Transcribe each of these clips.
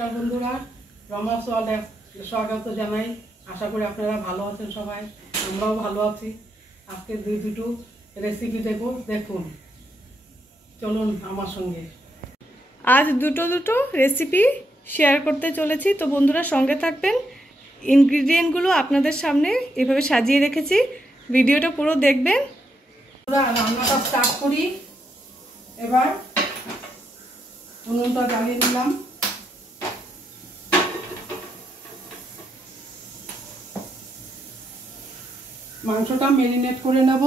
নমস্কার বন্ধুরা, রমাস ওয়ার্ল্ডে স্বাগত জানাই। আশা করি আপনারা ভালো আছেন সবাই, আমরাও ভালো আছি। আজকে দুটো রেসিপি দেখুন, চলুন আমার সঙ্গে। আজ দুটো রেসিপি শেয়ার করতে চলেছি, তো বন্ধুরা সঙ্গে থাকবেন। ইনগ্রিডিয়েন্টগুলো আপনাদের সামনে এভাবে সাজিয়ে রেখেছি, ভিডিওটা পুরো দেখবেন। রান্নাটা স্টার্ট করি। এবার উনুনটা জ্বালিয়ে নিলাম। মাংসটা ম্যারিনেট করে নেব।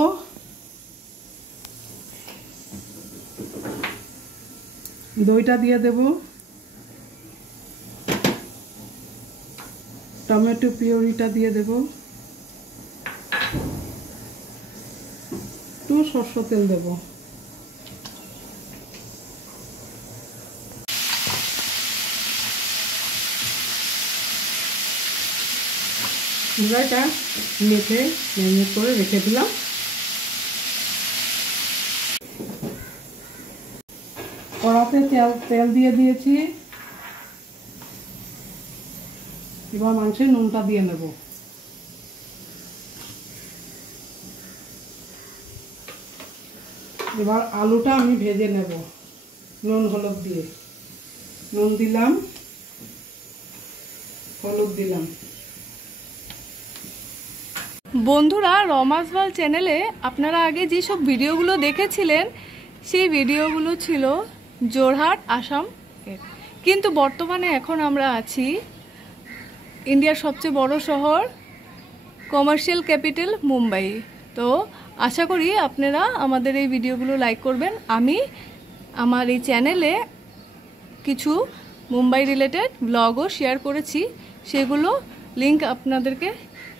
দইটা দিয়ে দেব, টমেটো পিউরিটা দিয়ে দেব, একটু সরষের তেল দেব। এটা মেখে ম্যারিনেট করে রেখে দিলাম। কড়াতে তেল দিয়ে দিয়েছি। এবার মাংসের নুনটা দিয়ে নেব। এবার আলুটা আমি ভেজে নেব নুন হলুদ দিয়ে। নুন দিলাম, হলুদ দিলাম। বন্ধুরা, রমাস ওয়ার্ল্ড চ্যানেলে আপনারা আগে যেসব ভিডিওগুলো দেখেছিলেন সেই ভিডিওগুলো ছিল যোরহাট, আসাম। কিন্তু বর্তমানে এখন আমরা আছি ইন্ডিয়ার সবচেয়ে বড় শহর, কমার্শিয়াল ক্যাপিটাল মুম্বাই। তো আশা করি আপনারা আমাদের এই ভিডিওগুলো লাইক করবেন। আমি আমার এই চ্যানেলে কিছু মুম্বাই রিলেটেড ব্লগও শেয়ার করেছি, সেগুলো লিংক আপনাদেরকে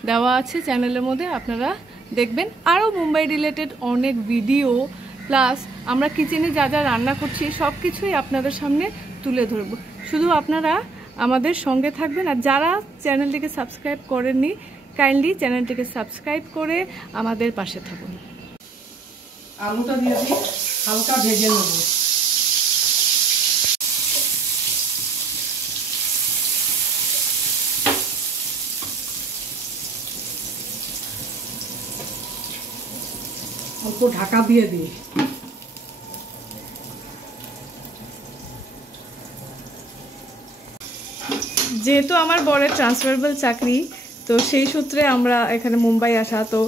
দেওয়া আছে চ্যানেলের মধ্যে, আপনারা দেখবেন। আরও মুম্বাই রিলেটেড অনেক ভিডিও, প্লাস আমরা কিচেনে যা যা রান্না করছি সব কিছুই আপনাদের সামনে তুলে ধরব। শুধু আপনারা আমাদের সঙ্গে থাকবেন। আর যারা চ্যানেলটিকে সাবস্ক্রাইব করেননি, কাইন্ডলি চ্যানেলটিকে সাবস্ক্রাইব করে আমাদের পাশে থাকুন। আলুটা দিয়ে দিই, হালকা ভেজে নেব। অল্প ঢাকা দিয়ে দিই। যেহেতু আমার বরের ট্রান্সফারেবল চাকরি, তো সেই সূত্রে আমরা এখানে মুম্বাই আসা। তো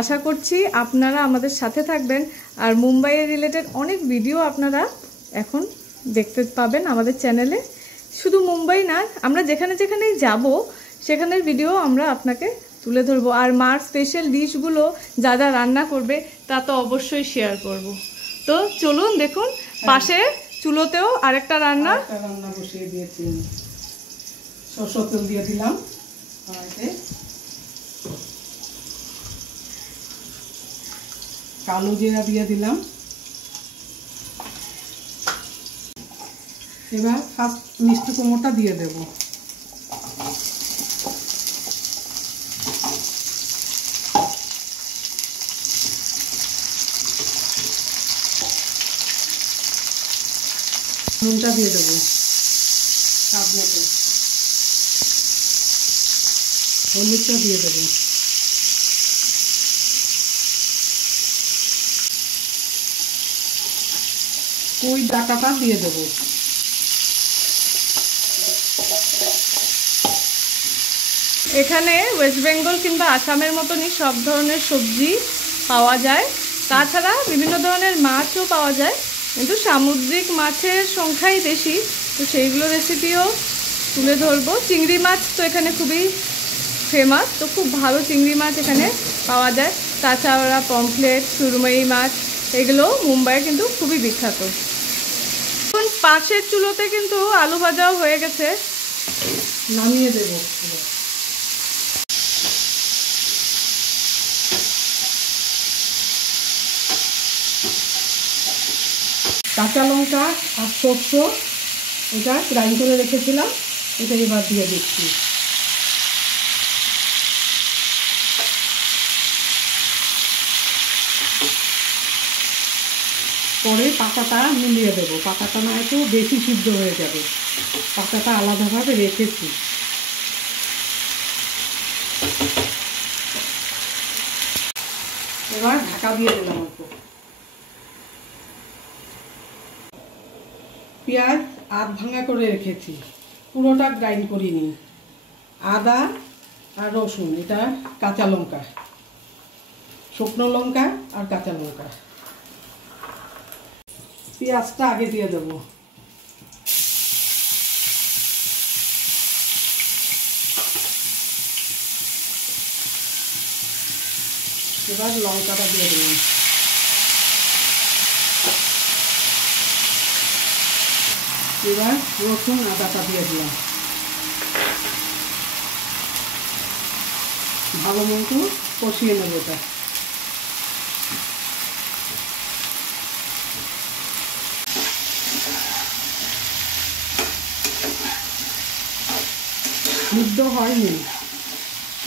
আশা করছি আপনারা আমাদের সাথে থাকবেন। আর মুম্বাইয়ের রিলেটেড অনেক ভিডিও আপনারা এখন দেখতে পাবেন আমাদের চ্যানেলে। শুধু মুম্বাই না, আমরা যেখানে যেখানেই যাব সেখানের ভিডিও আমরা আপনাকে তুলে ধরবো। আর মার স্পেশাল ডিশগুলো যা যা রান্না করবে তা তো অবশ্যই শেয়ার করব। তো চলুন দেখুন, পাশে চুলোতেও আরেকটা রান্না বসিয়ে দিয়েছি। সরষের তেল দিয়ে দিলাম, কালো জিরা দিয়ে দিলাম। এবার ফার্স্ট মিষ্টি কুমড়োটা দিয়ে দেব। নুনটা দিয়ে দেবো স্বাদ মতো, হলুদটা দিয়ে দেবো, পুঁই ডাঁটাটা দিয়ে দেবো। এখানে ওয়েস্ট বেঙ্গল কিংবা আসামের মতনই সব ধরনের সবজি পাওয়া যায়, তাছাড়া বিভিন্ন ধরনের মাছও পাওয়া যায়, কিন্তু সামুদ্রিক মাছের সংখ্যাই বেশি। তো সেইগুলো রেসিপিও তুলে ধরবো। চিংড়ি মাছ তো এখানে খুবই ফেমাস, তো খুব ভালো চিংড়ি মাছ এখানে পাওয়া যায়। তাছাড়া পমফ্লেট, সুরমই মাছ, এগুলো মুম্বাইয়ে কিন্তু খুবই বিখ্যাত। এখন পাশের চুলোতে কিন্তু আলু ভাজাও হয়ে গেছে, নামিয়ে দেবো। কাঁচা লঙ্কা আর সরষে এটা গ্রাইন্ড করে রেখেছিলাম, এটা এবার দিয়ে দিচ্ছি। পরে পাতাটা মিলিয়ে দেবো, পাতাটা না একটু বেশি সিদ্ধ হয়ে যাবে। পাতাটা আলাদাভাবে রেখেছি। এবার ঢাকা দিয়ে দিলাম অল্প। পেঁয়াজ আধ ভাঙা করে রেখেছি, পুরোটা গ্রাইন্ড করিনি। আদা আর রসুন, এটা কাঁচা লঙ্কা, শুকনো লঙ্কা আর কাঁচা লঙ্কা। পেঁয়াজটা আগে দিয়ে দেবো। এবার লঙ্কাটা দিয়ে দিলাম। এবার রসুন আদাটা দিয়ে দিলাম। ভালো মতো কষিয়ে নেব এটা। সিদ্ধ হয়নি,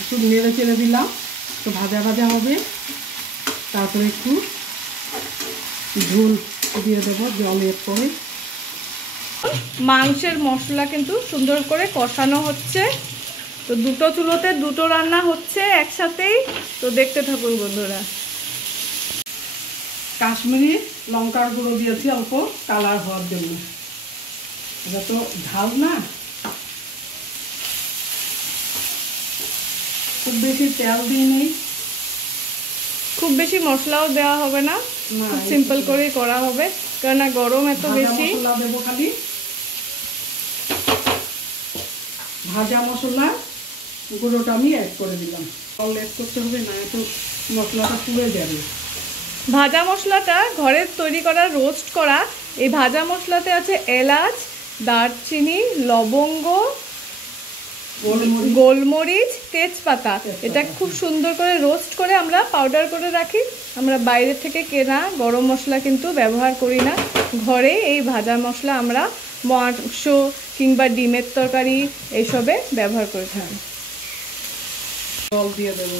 একটু নেড়ে চেড়ে দিলাম, একটু ভাজা ভাজা হবে। তারপরে একটু ঝোল দিয়ে দেবো, জল এর পরে। মাংসের মশলা কিন্তু সুন্দর করে কষানো হচ্ছে। তো দুটো চুলোতে দুটো রান্না হচ্ছে একসাথেই, তো দেখতে থাকুন বন্ধুরা। কাশ্মীরি লঙ্কার গুঁড়ো দিয়েছি অল্প কালার হওয়ার জন্য, এটা তো ঝাল না। খুব বেশি তেল দিই নেই, খুব বেশি মশলাও দেওয়া হবে না, খুব সিম্পল করেই করা হবে, কেননা গরম এত বেশি। মশলা দেবো খালি, ভাজা মশলা গুঁড়োটা আমি অ্যাড করে দিলাম। অল অ্যাড করতে হবে, না এত মশলাটা পুড়ে যাবে। ভাজা মশলাটা ঘরের তৈরি করা, রোস্ট করা। এই ভাজা মশলাতে আছে এলাচ, দারচিনি, লবঙ্গ, গোলমরিচ, তেজপাতা। এটা খুব সুন্দর করে রোস্ট করে আমরা পাউডার করে রাখি। আমরা বাইরে থেকে কেনা গরম মশলা কিন্তু ব্যবহার করি না, ঘরে এই ভাজা মশলা আমরা মাংস কিংবা ডিমের তরকারি এইসবে ব্যবহার করে থাকি। জল দিয়ে দেবো।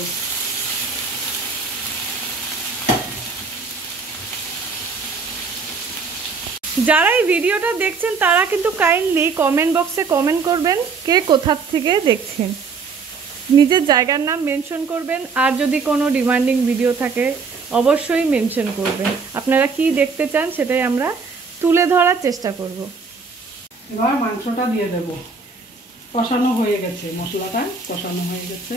যারা এই ভিডিওটা দেখছেন তারা কিন্তু কাইন্ডলি কমেন্ট বক্সে কমেন্ট করবেন কে কোথা থেকে দেখছেন, নিজের জায়গার নাম মেনশন করবেন। আর যদি কোনো ডিমান্ডিং ভিডিও থাকে অবশ্যই মেনশন করবেন। আপনারা কি দেখতে চান সেটাই আমরা তুলে ধরার চেষ্টা করব। এবার মাংসটা দিয়ে দেব। কষানো হয়ে গেছে, মশলাটা কষানো হয়ে গেছে।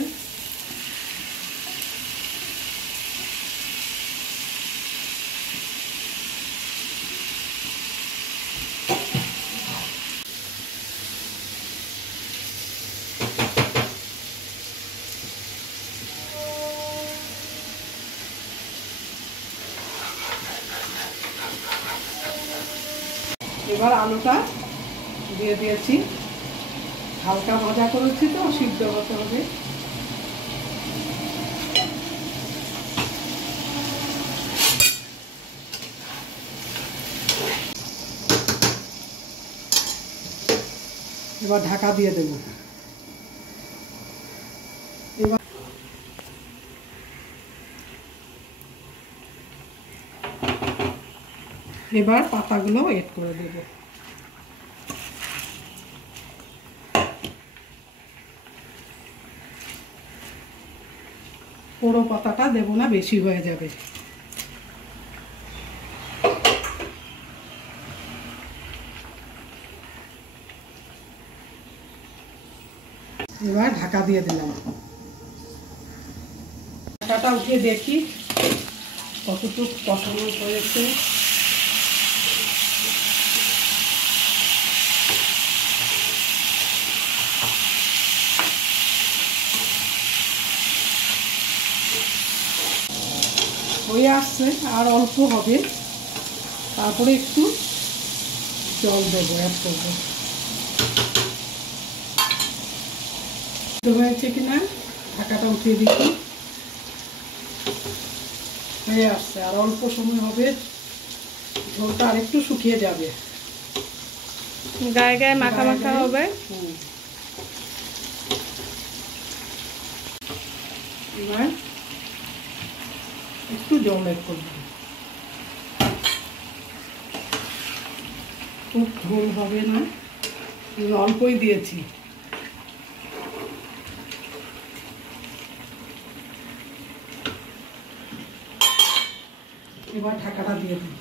এবার আলুটা দিয়ে দিয়েছি, হালকা ভাজা করেছি তো সিদ্ধ হতে হবে। এবার ঢাকা দিয়ে দেব। এবার পাতাগুলো এড করে দেব। পুরো পাতাটা দেব না, বেশি হয়ে যাবে। এবার ঢাকা দিয়ে দিলাম। ঢাকাটা উঠিয়ে দেখি কতটুকু কষানো হয়েছে। হয়ে আসছে, আর অল্প হবে, তারপরে একটু জল দেবো, অ্যাড করবো। হয়েছে কিনা ঢাকাটা উঠিয়ে দিচ্ছি। হয়ে আসছে, আর অল্প সময় হবে, ঝোলটা আর একটু শুকিয়ে যাবে, গায়ে গায়ে মাখা মাখা হবে। এবার একটু জল অ্যাড করবো, খুব ঝোল হবে না, অল্পই দিয়েছি। এবার ঢাকাটা দিয়ে দিই।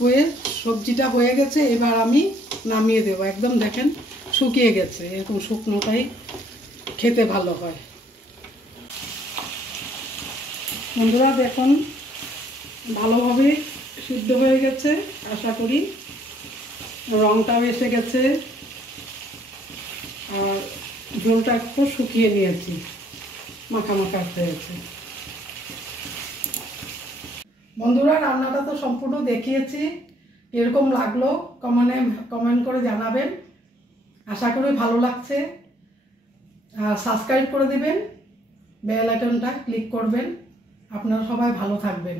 হয়ে সবজিটা হয়ে গেছে, এবার আমি নামিয়ে দেবো। একদম দেখেন শুকিয়ে গেছে, এরকম শুকনোটাই খেতে ভালো হয়। বন্ধুরা দেখুন ভালোভাবে সিদ্ধ হয়ে গেছে, আশা করি রঙটাও এসে গেছে, আর ঝোলটা একটু শুকিয়ে নিয়েছি, মাখা মাখা হয়েছে। বন্ধুরা রান্নাটা তো সম্পূর্ণ দেখিয়েছি, এরকম লাগলো কমেন্ট করে জানাবেন। আশা করি ভালো লাগছে। আর সাবস্ক্রাইব করে দিবেন, বেল আইকনটা ক্লিক করবেন। আপনারা সবাই ভালো থাকবেন।